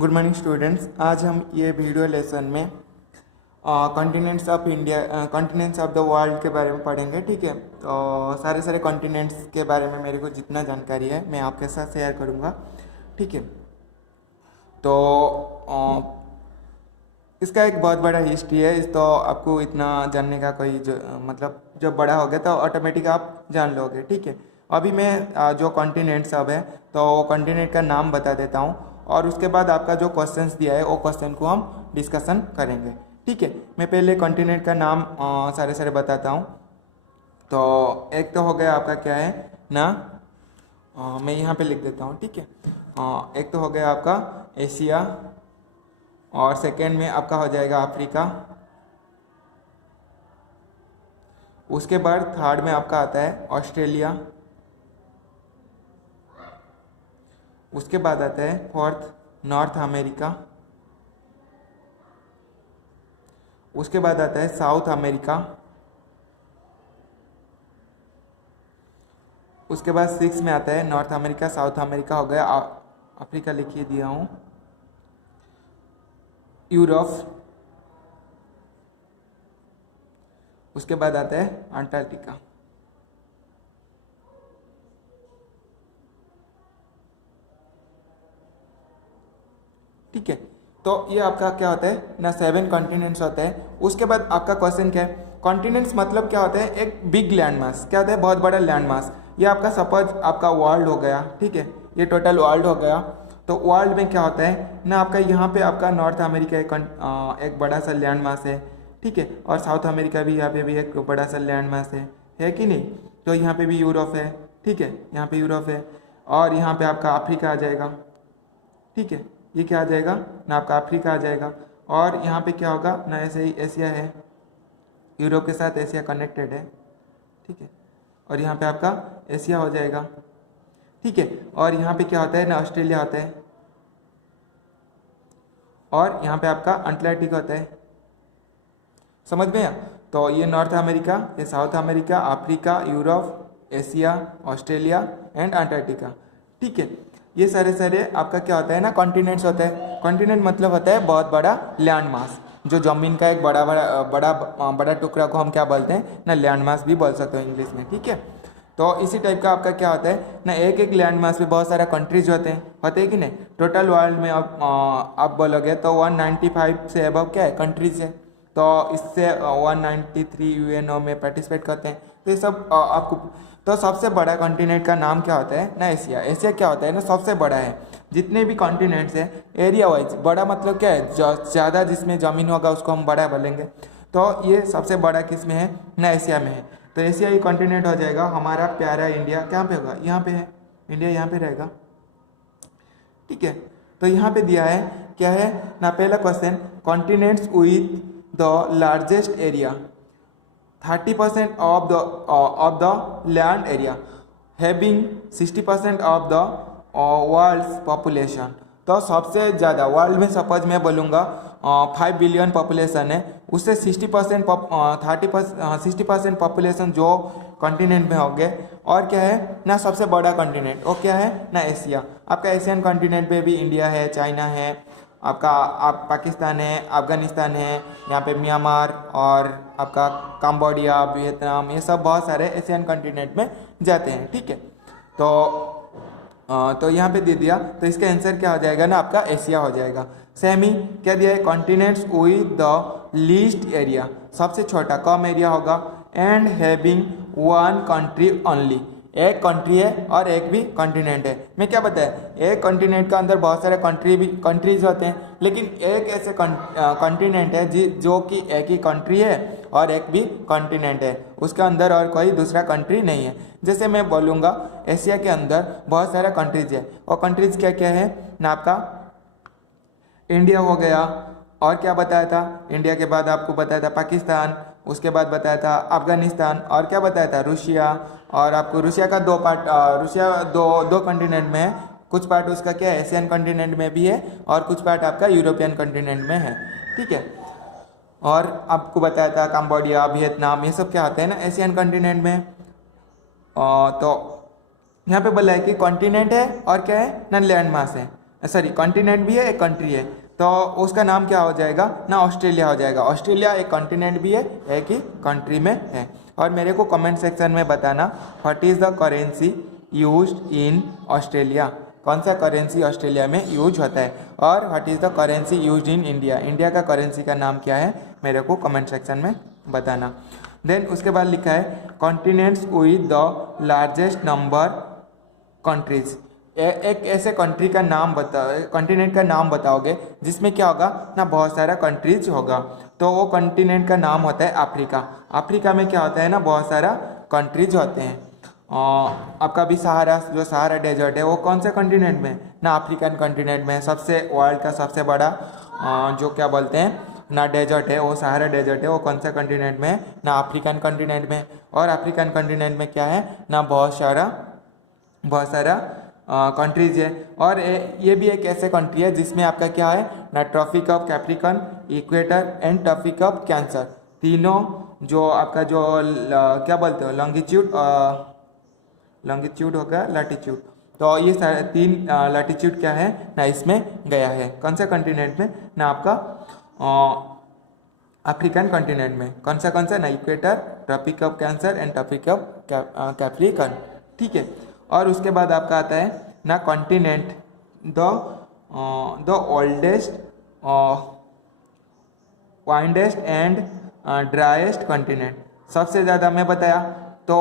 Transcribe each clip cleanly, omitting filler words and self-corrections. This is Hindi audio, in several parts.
Good morning students. आज हम ये वीडियो लेसन में continents of India continents of the world के बारे में पढ़ेंगे। ठीक है, तो सारे कॉन्टिनेंट्स के बारे में मेरे को जितना जानकारी है मैं आपके साथ शेयर करूँगा। ठीक है, तो इसका एक बहुत बड़ा हिस्ट्री है। इस तो आपको इतना जानने का कोई मतलब जब बड़ा हो गया तो ऑटोमेटिक आप जान लोगे। ठीक है, अभी मैं जो कॉन्टिनेंट सब है तो वो कॉन्टिनेंट का नाम बता देता हूँ और उसके बाद आपका जो क्वेश्चंस दिया है वो क्वेश्चन को हम डिस्कशन करेंगे। ठीक है, मैं पहले कॉन्टिनेंट का नाम सारे बताता हूँ। तो एक तो हो गया आपका क्या है ना, मैं यहाँ पे लिख देता हूँ। ठीक है, एक तो हो गया आपका एशिया और सेकेंड में आपका हो जाएगा अफ्रीका। उसके बाद थर्ड में आपका आता है ऑस्ट्रेलिया। उसके बाद आता है फोर्थ नॉर्थ अमेरिका। उसके बाद आता है साउथ अमेरिका। उसके बाद सिक्स में आता है नॉर्थ अमेरिका, साउथ अमेरिका हो गया, अफ्रीका लिखिए दिया हूँ, यूरोप। उसके बाद आता है अंटार्कटिका। ठीक है, तो ये आपका क्या होता है ना, 7 कॉन्टिनेंट्स होते हैं। उसके बाद आपका क्वेश्चन क्या है, कॉन्टिनेंट्स मतलब क्या होता है, एक बिग लैंड मास। क्या होता है, बहुत बड़ा लैंड मास। ये आपका सपोज आपका वर्ल्ड हो गया। ठीक है, ये टोटल वर्ल्ड हो गया। तो वर्ल्ड में क्या होता है ना, आपका यहाँ पे आपका नॉर्थ अमेरिका एक बड़ा सा लैंड मास है। ठीक है, और साउथ अमेरिका भी, यहाँ पे भी एक बड़ा सा लैंड मास है कि नहीं। तो यहाँ पे भी यूरोप है। ठीक है, यहाँ पे यूरोप है और यहाँ पे आपका अफ्रीका आ जाएगा। ठीक है, ये क्या आ जाएगा ना, आपका अफ्रीका आ जाएगा। और यहाँ पे क्या होगा ना, ऐसे ही एशिया है, यूरोप के साथ एशिया कनेक्टेड है। ठीक है, और यहाँ पे आपका एशिया हो जाएगा। ठीक है, और यहाँ पे क्या होता है ना, ऑस्ट्रेलिया होता है और यहाँ पे आपका अटलांटिक होता है। समझ में आया। तो ये नॉर्थ अमेरिका, ये south America, Africa, Europe, Asia, Australia and Antarctica. ठीक है, ये सारे आपका क्या होता है ना, कॉन्टिनेंट्स होता है। कॉन्टिनेंट मतलब होता है बहुत बड़ा लैंड मास, जो जमीन का एक बड़ा टुकड़ा को हम क्या बोलते हैं ना, लैंड मास भी बोल सकते हो इंग्लिश में। ठीक है, तो इसी टाइप का आपका क्या होता है ना, एक लैंड मास में बहुत सारे कंट्रीज होते हैं कि नहीं। टोटल वर्ल्ड में आप बोलोगे तो 195 से अबव क्या है कंट्रीज है। तो इससे 193 यूएनओ में पार्टिसिपेट करते हैं। तो ये सब आपको, तो सबसे बड़ा कॉन्टिनेंट का नाम क्या होता है ना, एशिया। एशिया क्या होता है ना, सबसे बड़ा है। जितने भी कॉन्टिनेंट्स हैं एरिया वाइज, बड़ा मतलब क्या है, ज़्यादा जिसमें ज़मीन होगा उसको हम बड़ा बोलेंगे। तो ये सबसे बड़ा किस में है ना, एशिया में है। तो एशिया ही कॉन्टिनेंट हो जाएगा। हमारा प्यारा इंडिया कहाँ पे होगा, यहाँ पे है, इंडिया यहाँ पे रहेगा। ठीक है, तो यहाँ पे दिया है क्या है ना, पहला question, continents with the largest area 30% of the land area having 60% of the world's population। तो सबसे ज़्यादा वर्ल्ड में, सपोज मैं बोलूँगा 5 बिलियन पॉपुलेशन है, उससे 60% 60% पॉपुलेशन जो कॉन्टिनेंट में हो गए। और क्या है ना, सबसे बड़ा कॉन्टिनेंट वो क्या है ना, एशिया। आपका एशियन कॉन्टिनेंट में भी इंडिया है, चाइना है, आपका पाकिस्तान है, अफगानिस्तान है, यहाँ पे म्यांमार और आपका कंबोडिया, वियतनाम, ये सब बहुत सारे एशियन कॉन्टिनेंट में जाते हैं। ठीक है, तो यहाँ पे दे दिया, तो इसका आंसर क्या हो जाएगा ना, आपका एशिया हो जाएगा। सेमी क्या दिया है, continents with the least area, सबसे छोटा कम एरिया होगा, and having one country only, एक कंट्री है और एक भी कॉन्टिनेंट है। मैं क्या बताया, एक कॉन्टिनेंट के अंदर बहुत सारे कंट्रीज होते हैं, लेकिन एक ऐसे कॉन्टिनेंट है जो कि एक ही कंट्री है और एक भी कॉन्टिनेंट है, उसके अंदर और कोई दूसरा कंट्री नहीं है। जैसे मैं बोलूँगा एशिया के अंदर बहुत सारे कंट्रीज है, और कंट्रीज क्या क्या है ना, आपका इंडिया हो गया, और क्या बताया था, इंडिया के बाद आपको बताया था पाकिस्तान, उसके बाद बताया था अफगानिस्तान, और क्या बताया था रूसिया। और आपको रूसिया का दो पार्ट, रूसिया दो कॉन्टिनेंट में है, कुछ पार्ट उसका क्या है एशियन कॉन्टिनेंट में भी है और कुछ पार्ट आपका यूरोपियन कॉन्टिनेंट में है। ठीक है, और आपको बताया था कंबोडिया, वियतनाम, ये सब क्या होते हैं ना एशियन कॉन्टिनेंट में। तो यहाँ पे बोला है कि कॉन्टिनेंट है और क्या है ना, लैंड मास है। सॉरी कॉन्टिनेंट भी है, एक कंट्री है, तो उसका नाम क्या हो जाएगा ना, ऑस्ट्रेलिया हो जाएगा। ऑस्ट्रेलिया एक कॉन्टिनेंट भी है, एक ही कंट्री में है। और मेरे को कमेंट सेक्शन में बताना what is the currency used in Australia, कौन सा करेंसी ऑस्ट्रेलिया में यूज होता है। और what is the currency used in India, India का करेंसी का नाम क्या है, मेरे को कमेंट सेक्शन में बताना। देन उसके बाद लिखा है continents with the largest number countries, एक ऐसे कंट्री का नाम बताओ, कॉन्टिनेंट का नाम बताओगे जिसमें क्या होगा ना, बहुत सारा कंट्रीज होगा, तो वो कॉन्टिनेंट का नाम होता है अफ्रीका। अफ्रीका में क्या होता है ना, बहुत सारा कंट्रीज होते हैं। आपका भी सहारा, जो सहारा डेजर्ट है वो कौन से कॉन्टिनेंट में ना, अफ्रीकन कॉन्टिनेंट में। सबसे वर्ल्ड का सबसे बड़ा जो क्या बोलते हैं ना डेजर्ट है, वो सहारा डेजर्ट है, वो कौन सा कॉन्टिनेंट में है ना, अफ्रीकन कॉन्टिनेंट में। और अफ्रीकन कॉन्टिनेंट में क्या है ना, बहुत सारा कंट्रीज है। और ये भी एक ऐसे कंट्री है जिसमें आपका क्या है ना, tropic of Capricorn, equator and tropic of Cancer, तीनों जो आपका जो क्या बोलते हो लॉन्गिट्यूड होगा लैटिट्यूड, तो ये सारे तीन लैटिट्यूड क्या है ना, इसमें गया है। कौन सा कॉन्टिनेंट में ना, आपका अफ्रीकन कॉन्टिनेंट में। कौन सा ना, equator, Tropic of Cancer and tropic of Capricorn, ठीक है। और उसके बाद आपका आता है ना continent, the oldest windiest and driest continent. सबसे ज़्यादा मैं बताया तो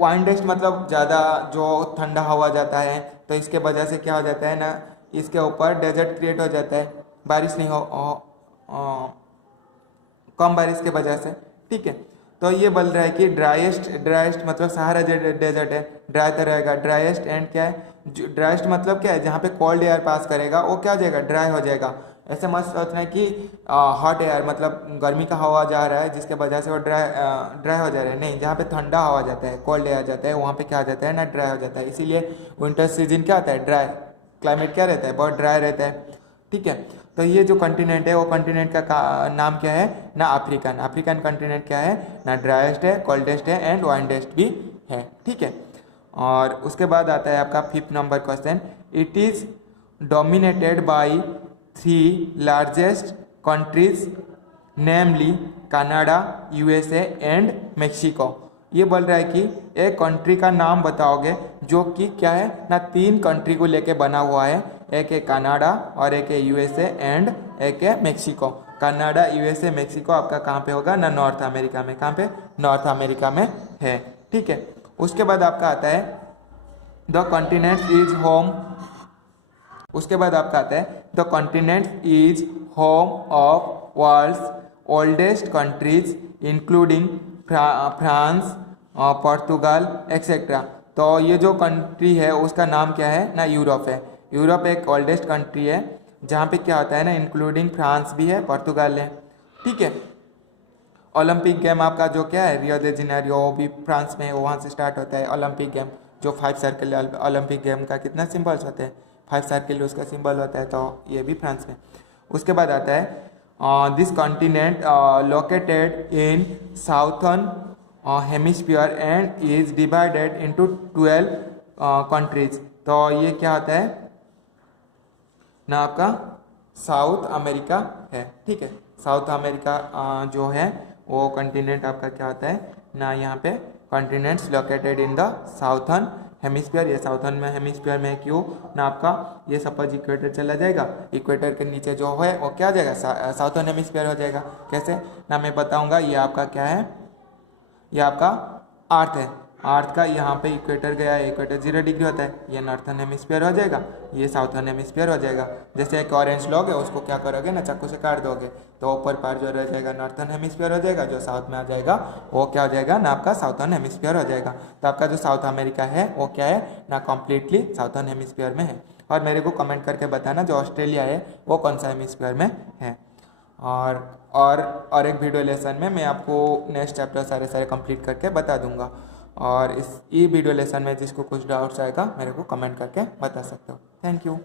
वाइंडेस्ट मतलब ज़्यादा जो ठंडा हवा जाता है, तो इसके वजह से क्या हो जाता है ना, इसके ऊपर डेजर्ट क्रिएट हो जाता है, बारिश नहीं कम बारिश के वजह से, ठीक है। तो ये बोल रहा है कि ड्राइएस्ट मतलब सहारा डेजर्ट है, ड्राई तो रहेगा। ड्राइएस्ट एंड क्या है, ड्राइएस्ट मतलब क्या है, जहाँ पे कोल्ड एयर पास करेगा वो क्या हो जाएगा, ड्राई हो जाएगा। ऐसे मत सोचना है कि हॉट एयर मतलब गर्मी का हवा जा रहा है जिसके वजह से वो ड्राई हो जा रहा है, नहीं। जहाँ पे ठंडा हवा जाता है, कोल्ड एयर जाता है, वहाँ पे क्या हो जाता है ना, ड्राई हो जाता है। इसीलिए विंटर सीजन क्या होता है, ड्राई क्लाइमेट क्या रहता है, बहुत ड्राई रहता है, ठीक है। तो ये जो कॉन्टिनेंट है वो कॉन्टिनेंट का नाम क्या है ना, अफ्रीकन कॉन्टिनेंट क्या है ना, ड्राइएस्ट है, कोल्डेस्ट है एंड वाइंडेस्ट भी है, ठीक है। और उसके बाद आता है आपका 5th number question, it is dominated by 3 largest countries namely Canada, USA and Mexico. ये बोल रहा है कि एक कंट्री का नाम बताओगे जो कि क्या है ना, 3 कंट्री को लेके बना हुआ है, एक है कनाडा और एक है यूएसए एंड एक है मेक्सिको। कनाडा, यूएसए, मेक्सिको आपका कहाँ पे होगा ना, नॉर्थ अमेरिका में। कहाँ पे, नॉर्थ अमेरिका में है, ठीक है। उसके बाद आपका आता है द कॉन्टिनेंट इज होम, उसके बाद आपका आता है the continent is home of world's oldest countries including France, Portugal etcetera. तो ये जो कंट्री है उसका नाम क्या है ना, यूरोप है। यूरोप एक ओल्डेस्ट कंट्री है जहाँ पे क्या होता है ना, इंक्लूडिंग फ्रांस भी है, पोर्तुगाल है, ठीक है। ओलंपिक गेम आपका जो क्या है, रियो दे जेनेरियो, वो भी फ्रांस में है, वहाँ से स्टार्ट होता है ओलंपिक गेम। जो 5 सर्किल ओलंपिक गेम का कितना सिंबल्स होते हैं, 5 सर्किल उसका सिंबल होता है, तो ये भी फ्रांस में। उसके बाद आता है this continent located in southern hemisphere and is divided into 12 countries. तो ये क्या होता है ना, आपका साउथ अमेरिका है, ठीक है। साउथ अमेरिका जो है वो कॉन्टिनेंट आपका क्या होता है ना, यहाँ पे continents located in the southern hemisphere. ये साउथर्न में हेमिस्फीयर में क्यों ना, आपका ये सपोज इक्वेटर चला जाएगा, इक्वेटर के नीचे जो है वो क्या हो जाएगा, साउथर्न हेमिस्फीयर हो जाएगा। कैसे ना, मैं बताऊंगा। ये आपका क्या है, ये आपका अर्थ है, अर्थ का यहाँ पे इक्वेटर गया है, इक्वेटर 0 डिग्री होता है, ये नॉर्थर्न हेमिस्फीयर हो जाएगा, ये साउथर्न हेमिस्फीयर हो जाएगा। जैसे एक ऑरेंज लोगे उसको क्या करोगे ना, चाकू से काट दोगे तो ऊपर पार जो रह जाएगा नॉर्थर्न हेमिस्फीयर हो जाएगा, जो साउथ में आ जाएगा वो क्या हो जाएगा ना, आपका साउथर्न हेमिस्फीयर हो जाएगा। तो आपका जो साउथ अमेरिका है वो क्या है ना, कम्प्लीटली साउथर्न हेमिस्फीयर में है। और मेरे को कमेंट करके बताना जो ऑस्ट्रेलिया है वो कौन सा हेमिस्फीयर में है। और एक वीडियो लेसन में मैं आपको नेक्स्ट चैप्टर सारे कंप्लीट करके बता दूंगा। और इस वीडियो लेसन में जिसको कुछ डाउट्स आएगा मेरे को कमेंट करके बता सकते हो। Thank you.